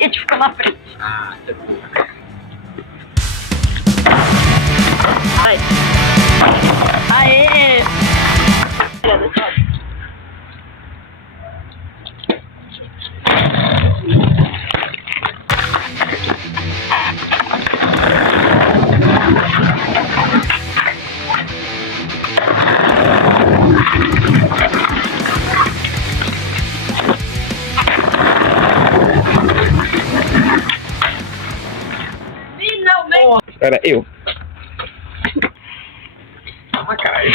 E te ficou na frente. Ah, tá bom. Ai. Aê! Finalmente! Era eu. Ah, caralho.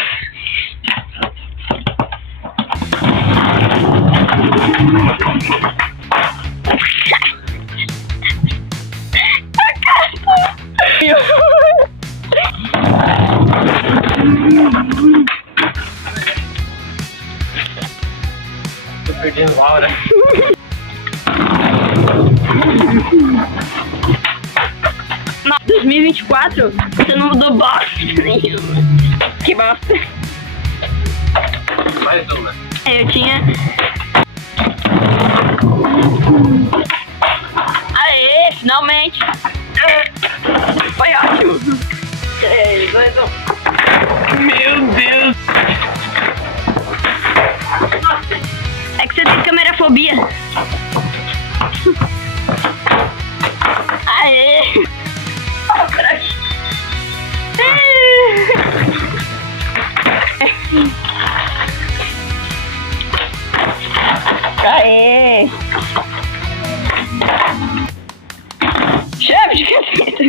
Tô perdendo a hora. Não, 2024, você não mudou bosta nenhuma. Que bosta. Mais uma. Eu tinha... Aê, finalmente. Foi ótimo. 3, 2, 1. Meu Deus. É que você tem camerafobia. Aê. Peraí. Aê. Chefe de caceta.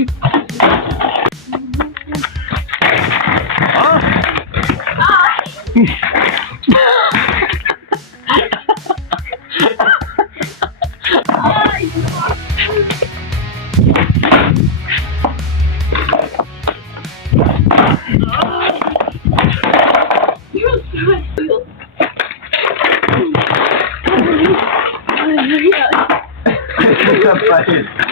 Rapaz.